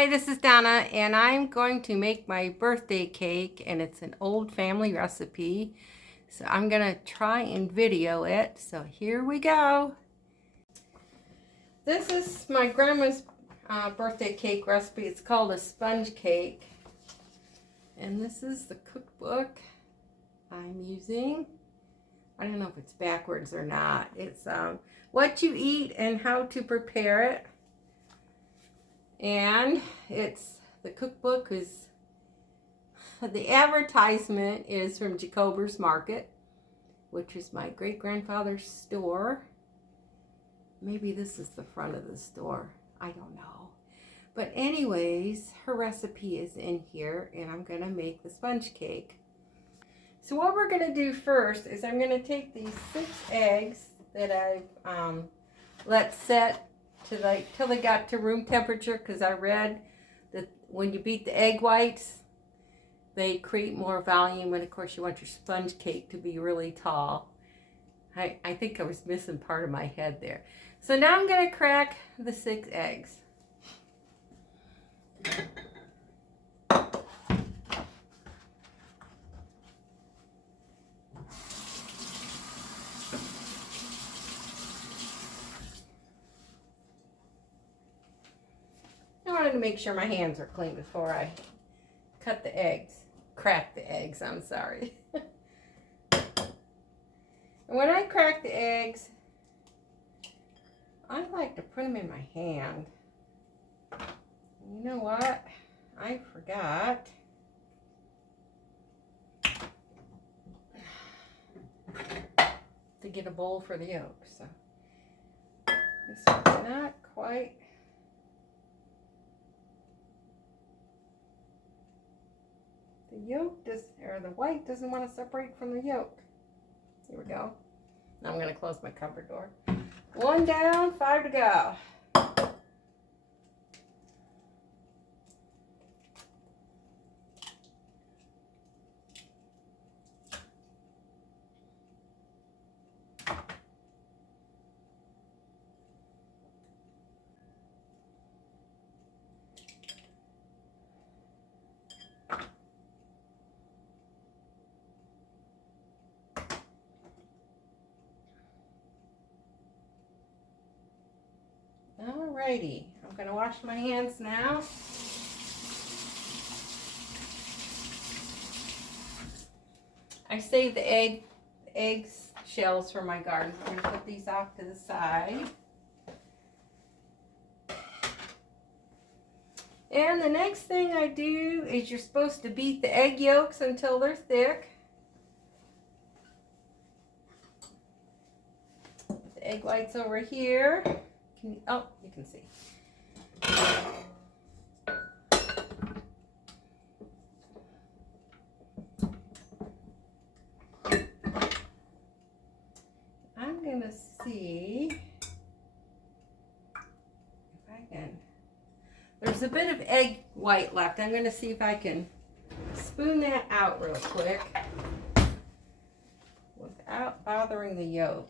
Hi, this is Donna, and I'm going to make my birthday cake, and it's an old family recipe. So I'm going to try and video it. So here we go. This is my grandma's birthday cake recipe. It's called a sponge cake. And this is the cookbook I'm using. I don't know if it's backwards or not. It's what you eat and how to prepare it. And the cookbook is, the advertisement is from Jacober's Market, which is my great-grandfather's store. Maybe this is the front of the store. I don't know. But anyways, her recipe is in here, and I'm going to make the sponge cake. So what we're going to do first is I'm going to take these 6 eggs that I've let set till they got to room temperature, because I read that when you beat the egg whites, they create more volume, and of course you want your sponge cake to be really tall. I think I was missing part of my head there. So now I'm going to crack the 6 eggs. I wanted to make sure my hands are clean before I cut the eggs. Crack the eggs, I'm sorry. And when I crack the eggs, I like to put them in my hand. You know what? I forgot. To get a bowl for the yolk. So this one's not quite. The white doesn't want to separate from the yolk. Here we go. Now I'm going to close my cupboard door. 1 down, 5 to go. Alrighty, I'm going to wash my hands now. I saved the eggs shells for my garden. I'm going to put these off to the side. And the next thing I do is you're supposed to beat the egg yolks until they're thick. Put the egg whites over here. Oh, you can see. I'm going to see if I can. There's a bit of egg white left. I'm going to see if I can spoon that out real quick without bothering the yolks.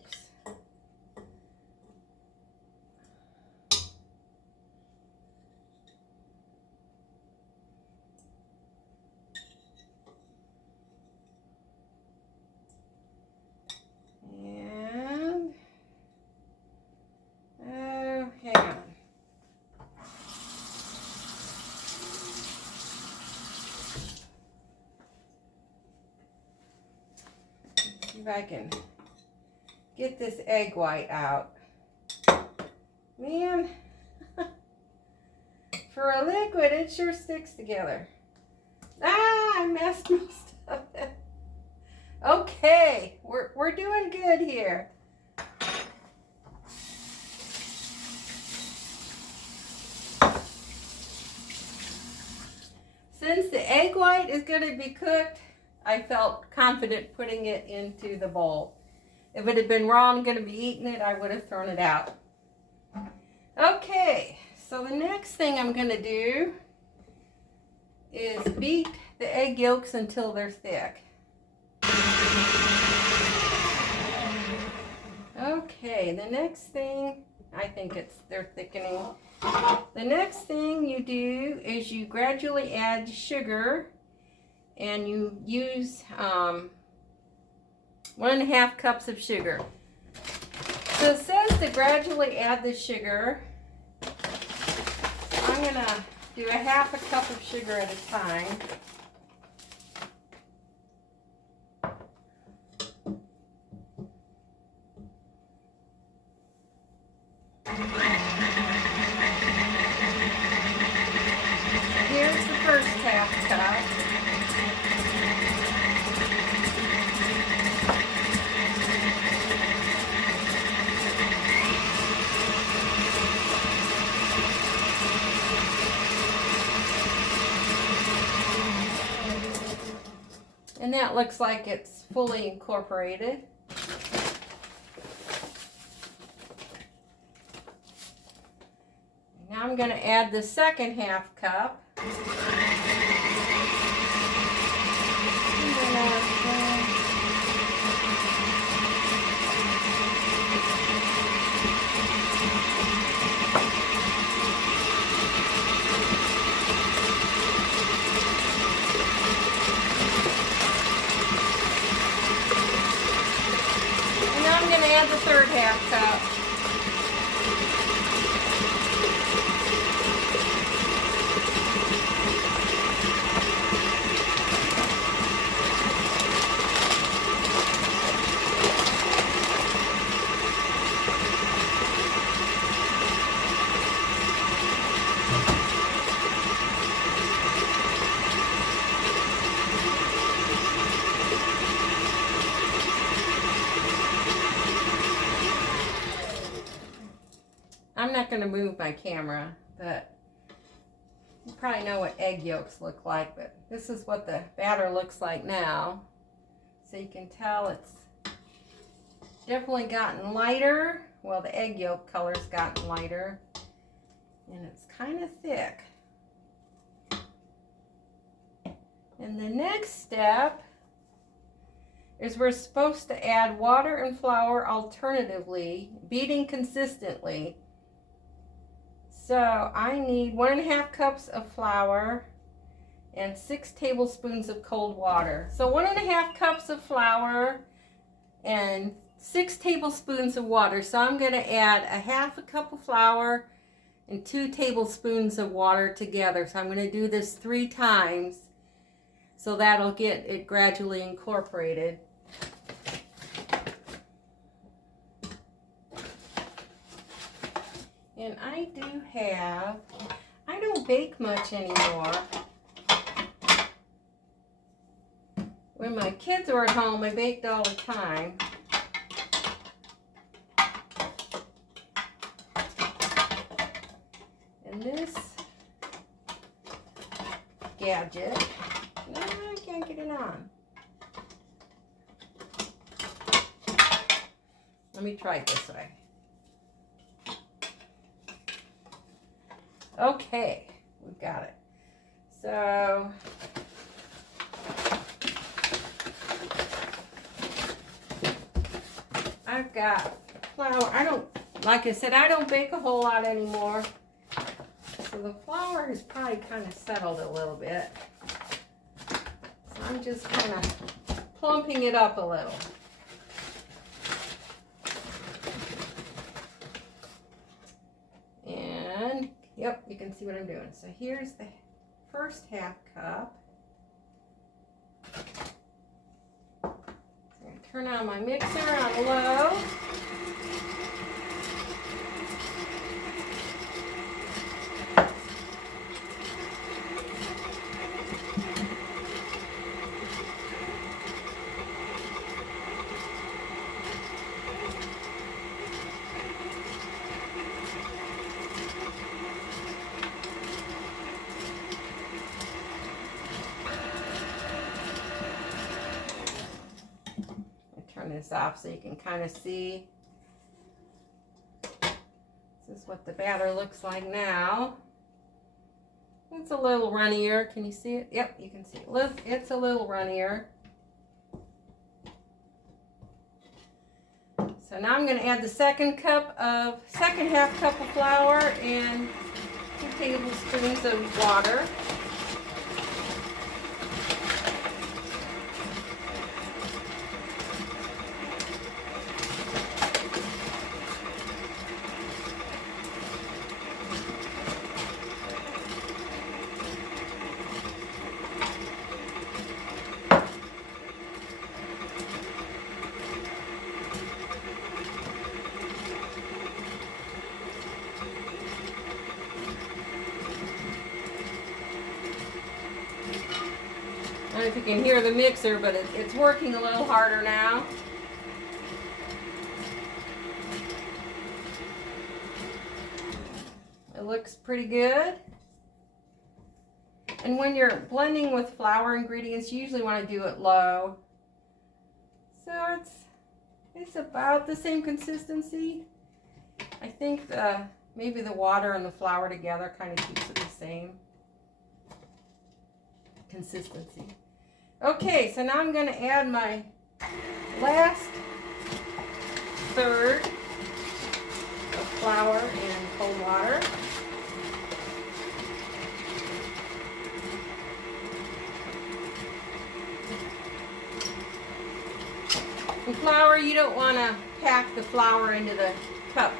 If I can get this egg white out. Man, for a liquid, it sure sticks together. Ah, I messed most of it. Okay, we're doing good here. Since the egg white is going to be cooked, I felt confident putting it into the bowl. If it had been raw and going to be eating it, I would have thrown it out. Okay, so the next thing I'm going to do is beat the egg yolks until they're thick. Okay, the next thing, I think they're thickening. The next thing you do is you gradually add sugar, and you use 1.5 cups of sugar. So it says to gradually add the sugar. I'm going to do 1/2 cup of sugar at a time. Here's the first 1/2 cup. And that looks like it's fully incorporated. Now I'm going to add the second 1/2 cup. I'm going to add the third 1/2 cup. I'm not going to move my camera, but you probably know what egg yolks look like, but this is what the batter looks like now. So you can tell it's definitely gotten lighter. Well, the egg yolk color's gotten lighter, and it's kind of thick. And the next step is we're supposed to add water and flour alternatively, beating consistently. So I need 1.5 cups of flour and 6 tablespoons of cold water. So 1.5 cups of flour and 6 tablespoons of water. So I'm going to add 1/2 cup of flour and 2 tablespoons of water together. So I'm going to do this 3 times. So that'll get it gradually incorporated. And I don't bake much anymore. When my kids were at home, I baked all the time. And this gadget, no, I can't get it on. Let me try it this way. Okay, we've got it. So I've got flour. Like I said, I don't bake a whole lot anymore. So the flour has probably kind of settled a little bit. So I'm just kind of plumping it up a little. And yep, you can see what I'm doing. So here's the first 1/2 cup. So I'm going to turn on my mixer on low. This off so you can kind of see. This is what the batter looks like now. It's a little runnier. Can you see it? Yep, you can see it. It's a little runnier. So now I'm going to add the second 1/2 cup of flour and 2 tablespoons of water. I don't know if you can hear the mixer, but it's working a little harder now. It looks pretty good. And when you're blending with flour ingredients, you usually want to do it low. So it's about the same consistency. I think maybe the water and the flour together kind of keeps it the same consistency. Okay, so now I'm going to add my last third of flour and cold water. And flour, you don't want to pack the flour into the cup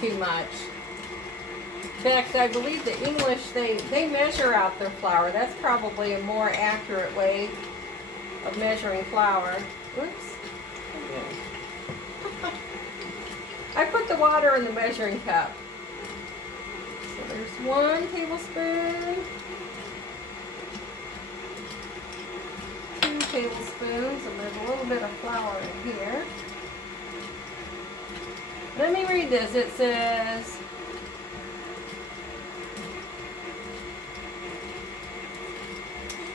too much. In fact, I believe the English, they measure out their flour. That's probably a more accurate way of measuring flour. Oops. I put the water in the measuring cup. So there's 1 tablespoon, 2 tablespoons, and there's a little bit of flour in here. Let me read this. It says,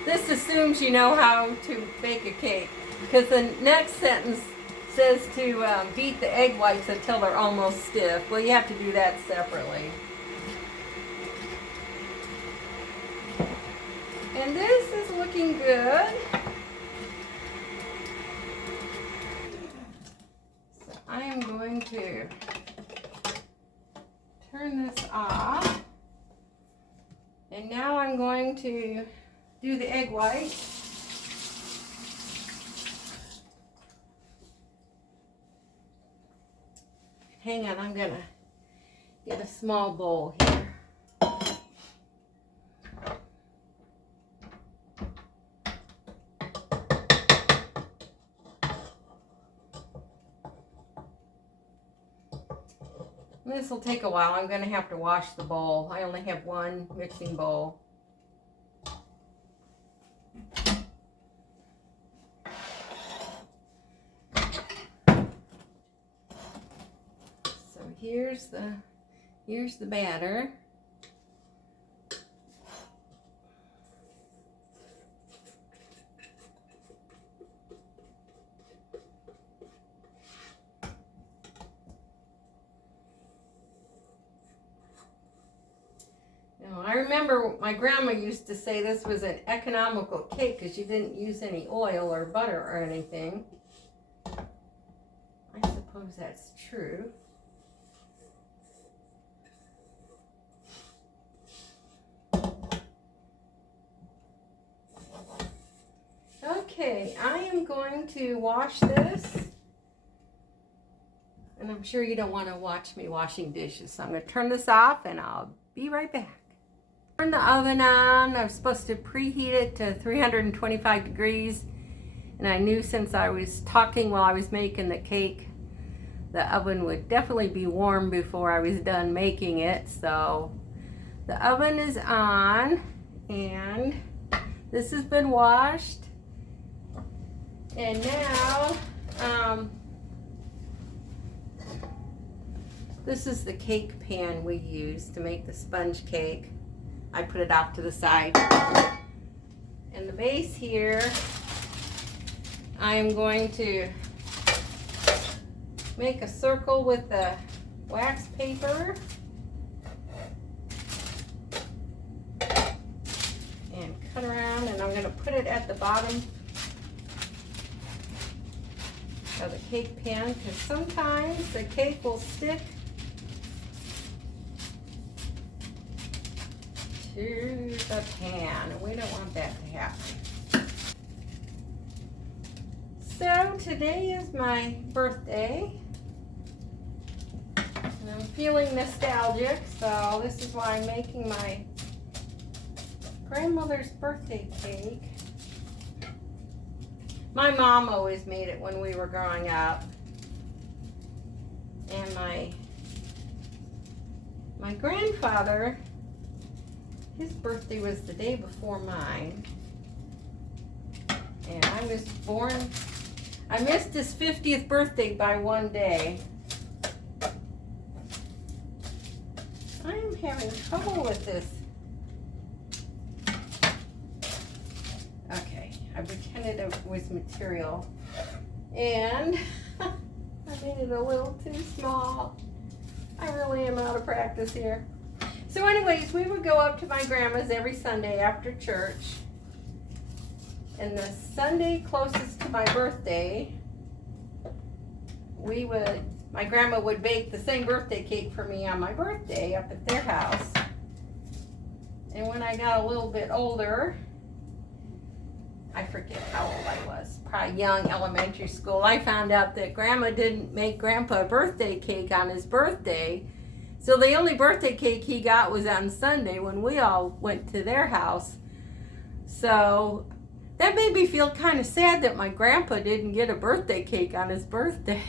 this assumes you know how to bake a cake, because the next sentence says to beat the egg whites until they're almost stiff. Well, you have to do that separately. And this is looking good. So I am going to turn this off. And now I'm going to do the egg white. Hang on, I'm gonna get a small bowl here. This will take a while. I'm gonna have to wash the bowl. I only have 1 mixing bowl. Here's the batter. Now, I remember my grandma used to say this was an economical cake because you didn't use any oil or butter or anything. I suppose that's true. Okay, I am going to wash this, and I'm sure you don't want to watch me washing dishes, so I'm going to turn this off and I'll be right back. Turn the oven on. I was supposed to preheat it to 325 degrees, and I knew since I was talking while I was making the cake, the oven would definitely be warm before I was done making it. So the oven is on, and this has been washed. And now, this is the cake pan we use to make the sponge cake. I put it off to the side. And the base here, I am going to make a circle with the wax paper. And cut around, and I'm going to put it at the bottom of the cake pan, because sometimes the cake will stick to the pan. And we don't want that to happen. So today is my birthday. And I'm feeling nostalgic, so this is why I'm making my grandmother's birthday cake. My mom always made it when we were growing up. And my grandfather, his birthday was the day before mine. And I was born, I missed his 50th birthday by one day. I am having trouble with this. Okay, I pretended it was material. And I made it a little too small. I really am out of practice here. So anyways, we would go up to my grandma's every Sunday after church. And the Sunday closest to my birthday, my grandma would bake the same birthday cake for me on my birthday up at their house. And when I got a little bit older, I forget how old I was, probably young, elementary school, I found out that Grandma didn't make Grandpa a birthday cake on his birthday. So the only birthday cake he got was on Sunday when we all went to their house. So that made me feel kind of sad that my grandpa didn't get a birthday cake on his birthday.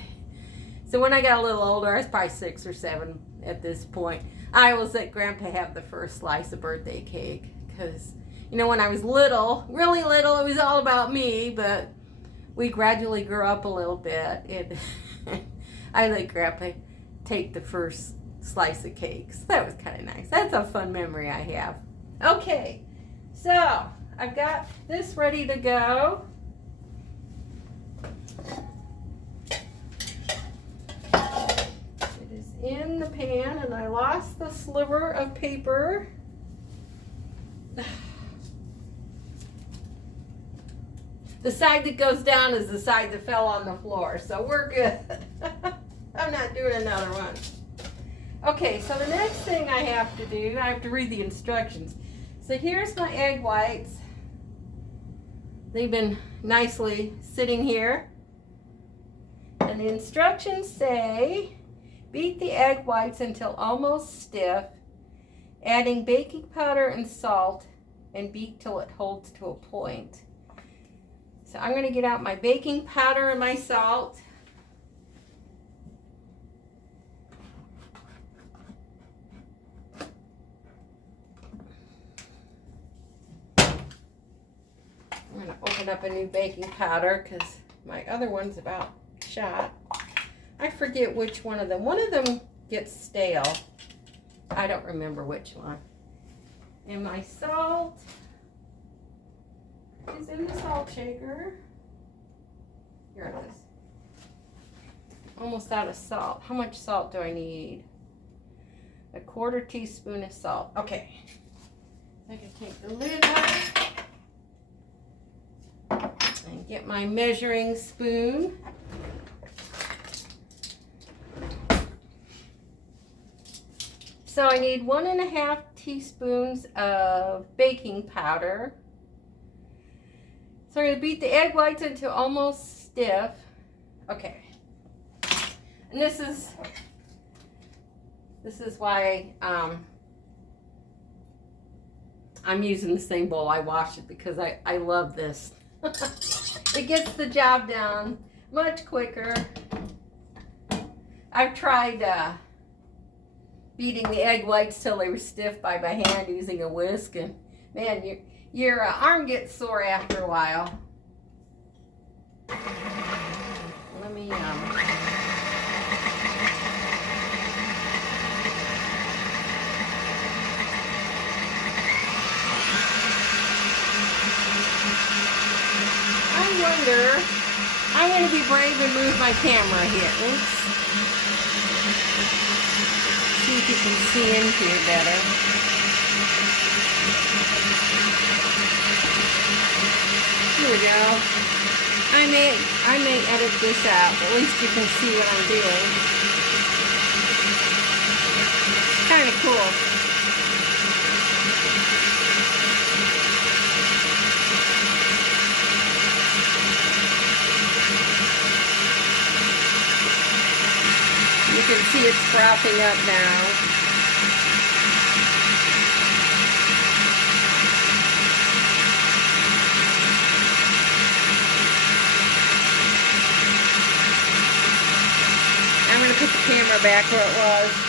So when I got a little older, I was probably 6 or 7 at this point, I always let Grandpa have the first slice of birthday cake. Because, you know, when I was little, really little, it was all about me, but we gradually grew up a little bit. And I let Grandpa take the first slice of cake. So that was kind of nice. That's a fun memory I have. Okay, so I've got this ready to go. It is in the pan, and I lost the sliver of paper. The side that goes down is the side that fell on the floor, so we're good. I'm not doing another one. Okay, so the next thing I have to do, I have to read the instructions. So here's my egg whites. They've been nicely sitting here. And the instructions say, beat the egg whites until almost stiff, adding baking powder and salt, and beat till it holds to a point. So I'm going to get out my baking powder and my salt. I'm going to open up a new baking powder because my other one's about shot. I forget which one of them. One of them gets stale. I don't remember which one. And my salt is in the salt shaker. Here it is. Almost out of salt. How much salt do I need? 1/4 teaspoon of salt. Okay. I can take the lid off and get my measuring spoon. So I need 1½ teaspoons of baking powder. So I'm going to beat the egg whites into almost stiff. Okay. And this is why I'm using the same bowl. I wash it because I love this. It gets the job done much quicker. I've tried beating the egg whites till they were stiff by my hand using a whisk, and man, your arm gets sore after a while. Let me I wonder, I'm going to be brave and move my camera here. Oops. See if you can see in here better. Here we go. I may edit this out, but at least you can see what I'm doing. Kind of cool. see it's frothing up now. I'm going to put the camera back where it was.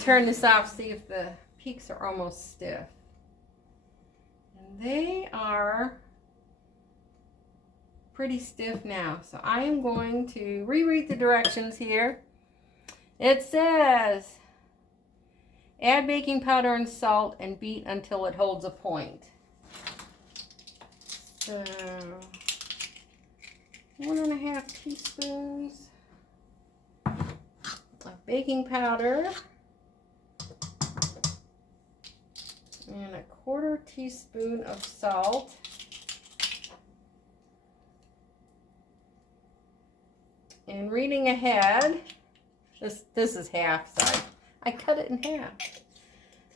Turn this off, see if the peaks are almost stiff. And they are pretty stiff now. So I am going to reread the directions here. It says, add baking powder and salt and beat until it holds a point. So 1.5 teaspoons of baking powder. And 1/4 teaspoon of salt. And reading ahead, this is half, so I cut it in half.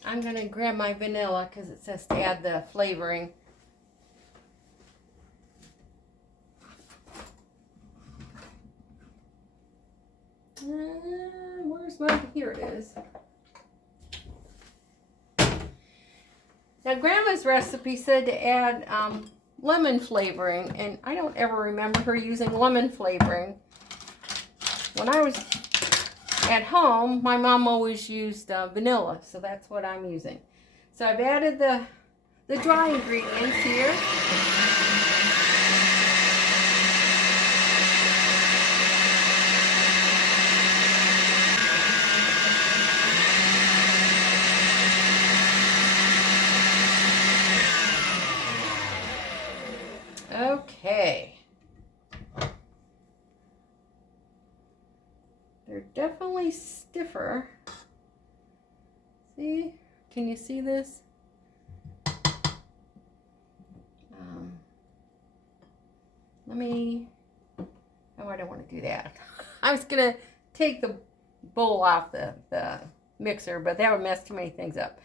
I'm going to grab my vanilla because it says to add the flavoring. Where's my, here it is. Now, Grandma's recipe said to add lemon flavoring, and I don't ever remember her using lemon flavoring. When I was at home, my mom always used vanilla, so that's what I'm using. So I've added the dry ingredients here. Okay. They're definitely stiffer. See? Can you see this? Let me... Oh, I don't want to do that. I was going to take the bowl off the mixer, but that would mess too many things up.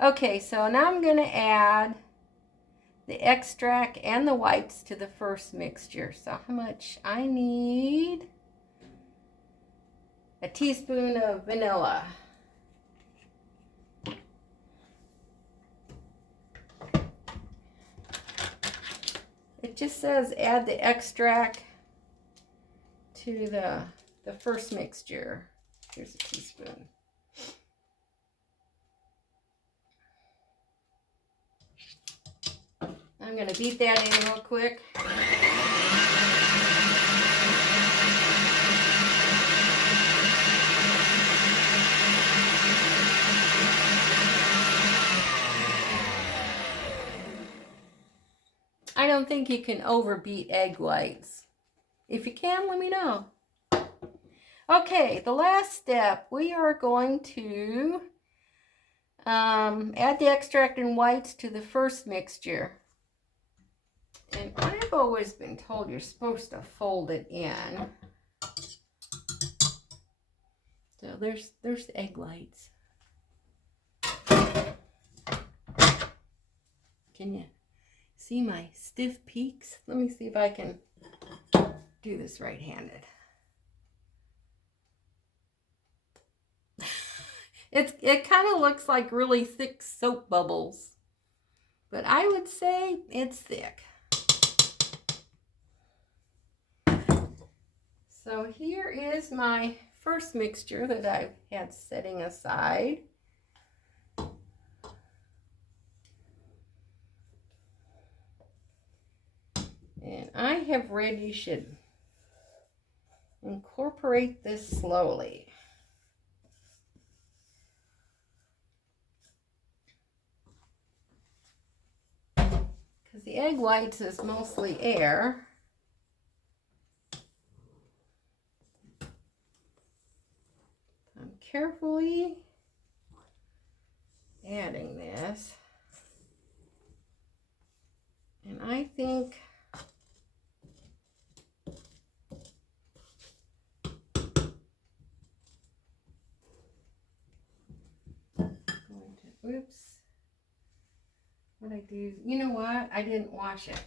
Okay, so now I'm going to add the extract and the whites to the first mixture. So how much? I need 1 teaspoon of vanilla. It just says add the extract to the first mixture. Here's 1 teaspoon. I'm going to beat that in real quick. I don't think you can overbeat egg whites. If you can, let me know. Okay, the last step, we are going to add the extract and whites to the first mixture. And I've always been told you're supposed to fold it in. So there's the egg whites. Can you see my stiff peaks? Let me see if I can do this right-handed. It kind of looks like really thick soap bubbles, but I would say it's thick. So here is my first mixture that I've had setting aside. And I have read you should incorporate this slowly. Because the egg whites is mostly air. I'm carefully adding this. And I think Oops. What I do? You know what? I didn't wash it.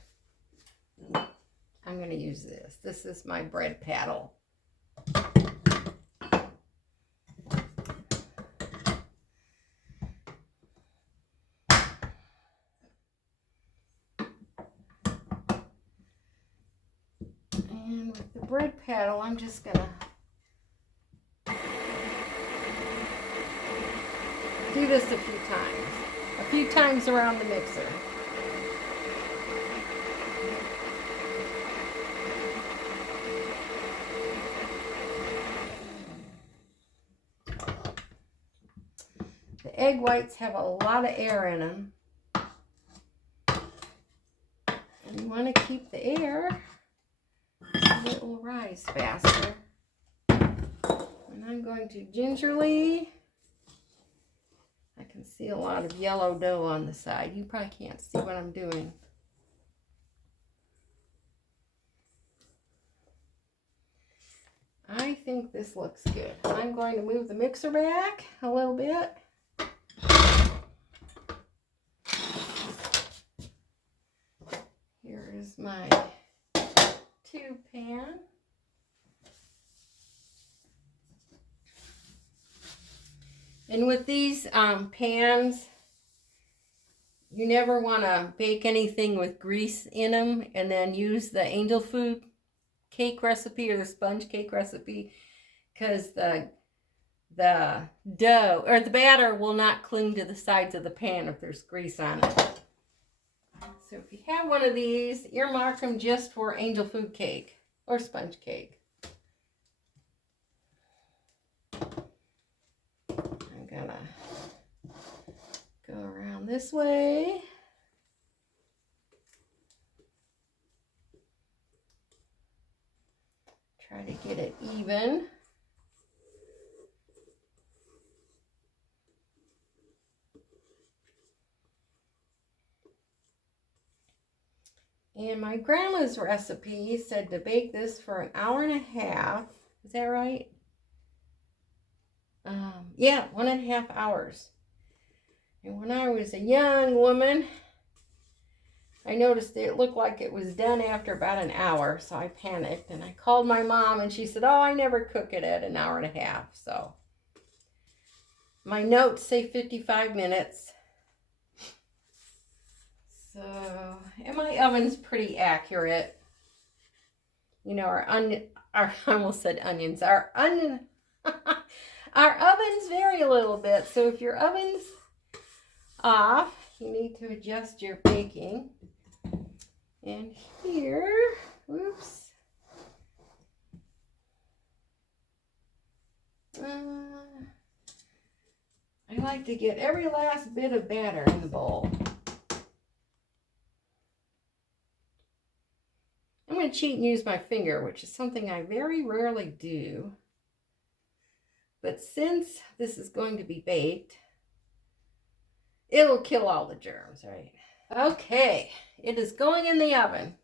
I'm going to use this. This is my bread paddle. And with the bread paddle, I'm just going to do this a few times around the mixer. The egg whites have a lot of air in them. And you want to keep the air so it will rise faster. And I'm going to gingerly, I can see a lot of yellow dough on the side. You probably can't see what I'm doing. I think this looks good. I'm going to move the mixer back a little bit. Here is my tube pan. And with these pans, you never want to bake anything with grease in them and then use the angel food cake recipe or the sponge cake recipe, because the dough or the batter will not cling to the sides of the pan if there's grease on it. So if you have one of these, earmark them just for angel food cake or sponge cake. I'm gonna go around this way. Try to get it even. And my grandma's recipe said to bake this for 1.5 hours. Is that right? Yeah, 1.5 hours. And when I was a young woman, I noticed it looked like it was done after about 1 hour, so I panicked and I called my mom and she said, oh, I never cook it at 1.5 hours. So my notes say 55 minutes. So, and my oven's pretty accurate. You know, I almost said onions. Our ovens vary a little bit. So if your oven's off, you need to adjust your baking. And here, whoops. I like to get every last bit of batter in the bowl. I'm going to cheat and use my finger, which is something I very rarely do. But since this is going to be baked, it'll kill all the germs, right? Okay, it is going in the oven.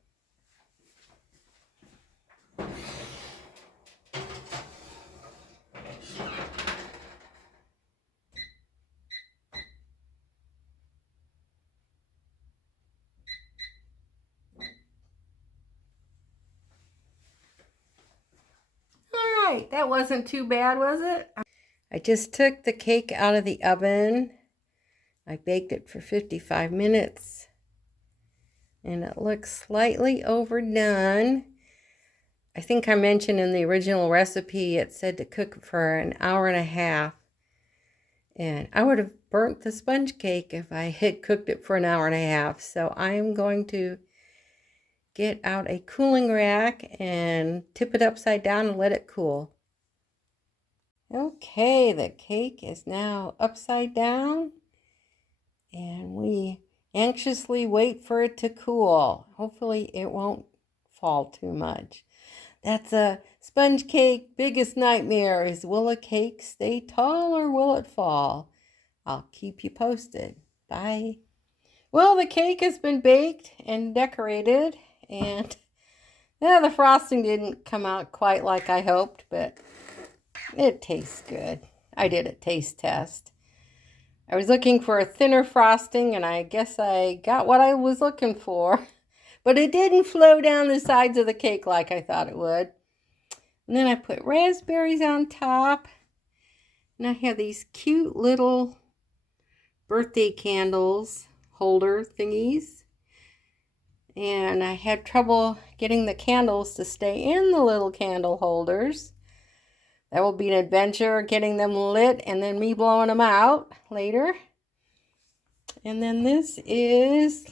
All right, that wasn't too bad, was it? I just took the cake out of the oven. I baked it for 55 minutes. And it looks slightly overdone. I think I mentioned in the original recipe, it said to cook for 1.5 hours. And I would have burnt the sponge cake if I had cooked it for 1.5 hours. So I'm going to get out a cooling rack and tip it upside down and let it cool. Okay, the cake is now upside down. And we anxiously wait for it to cool. Hopefully it won't fall too much. That's a sponge cake biggest nightmare, is will a cake stay tall or will it fall? I'll keep you posted. Bye. Well, the cake has been baked and decorated, and the frosting didn't come out quite like I hoped, but it tastes good. I did a taste test. I was looking for a thinner frosting, and I guess I got what I was looking for. But it didn't flow down the sides of the cake like I thought it would. And then I put raspberries on top. And I have these cute little birthday candles holder thingies. And I had trouble getting the candles to stay in the little candle holders. That will be an adventure, getting them lit and then me blowing them out later. And then this is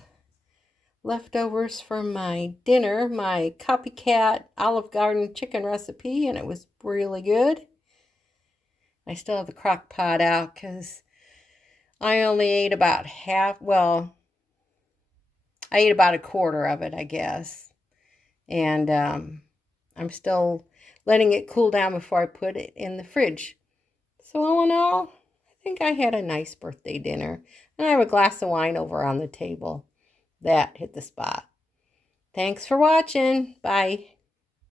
leftovers from my dinner, my copycat Olive Garden chicken recipe, and it was really good. I still have the crock pot out because I only ate about half, well, I ate about a quarter of it, I guess. And I'm still letting it cool down before I put it in the fridge. So all in all, I think I had a nice birthday dinner. And I have a glass of wine over on the table. That hit the spot. Thanks for watching. Bye.